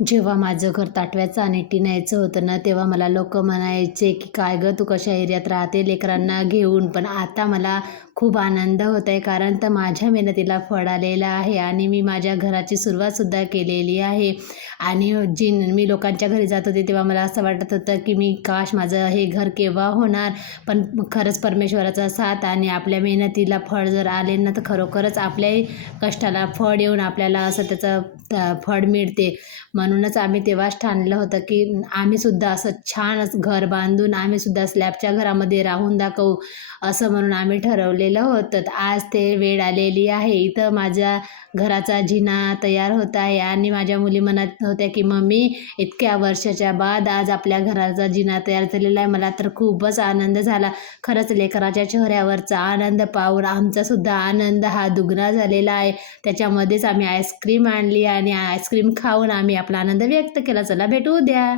जेव्हा माझं घर ताटव्याचं आणि टिनाचं होतं ना, तेव्हा मला लोकं म्हणायचे, की "काय गं, तू कशा एरियात राहते लेकरांना घेऊन?" पण आता मला खूप आनंद होत आहे, कारण तर माझ्या मेहनतीला फळ आलेलं आहे आणि मी माझ्या घराची सुरुवातसुद्धा केलेली आहे. आणि मी लोकांच्या घरी जात होते, तेव्हा मला असं वाटत होतं, की काश माझं हे घर केव्हा होणार? पण खरंच परमेश्वराचा साथ आणि आपल्या मेहनतीला फळ जर आले ना, तर खरोखरच आपल्याही कष्टाला फळ येऊन आपल्याला असं त्याचं फळ मिळते. म्हणूनच आम्ही तेव्हाच ठाणलं होतं, की आम्हीसुद्धा असं छान असं घर बांधून आम्हीसुद्धा स्लॅबच्या घरामध्ये राहून दाखवू, असं म्हणून आम्ही ठरवलेलं होतं. तर आज ते वेळ आलेली आहे. इथं माझ्या घराचा जिना तयार होत आहे आणि माझ्या मुली म्हणत होत्या, की "मम्मी, इतक्या वर्षाच्या बाद आज आपल्या घराचा जिना तयार झालेला आहे." मला तर खूपच आनंद झाला. खरंच लेकराच्या चेहऱ्यावरचा आनंद पाहून आमचासुद्धा आनंद हा दुगणा झालेला आहे. त्याच्यामध्येच आम्ही आईस्क्रीम आणली आणि आईस्क्रीम खाऊन आम्ही आपला आनंद व्यक्त केला. चला भेटू उद्या.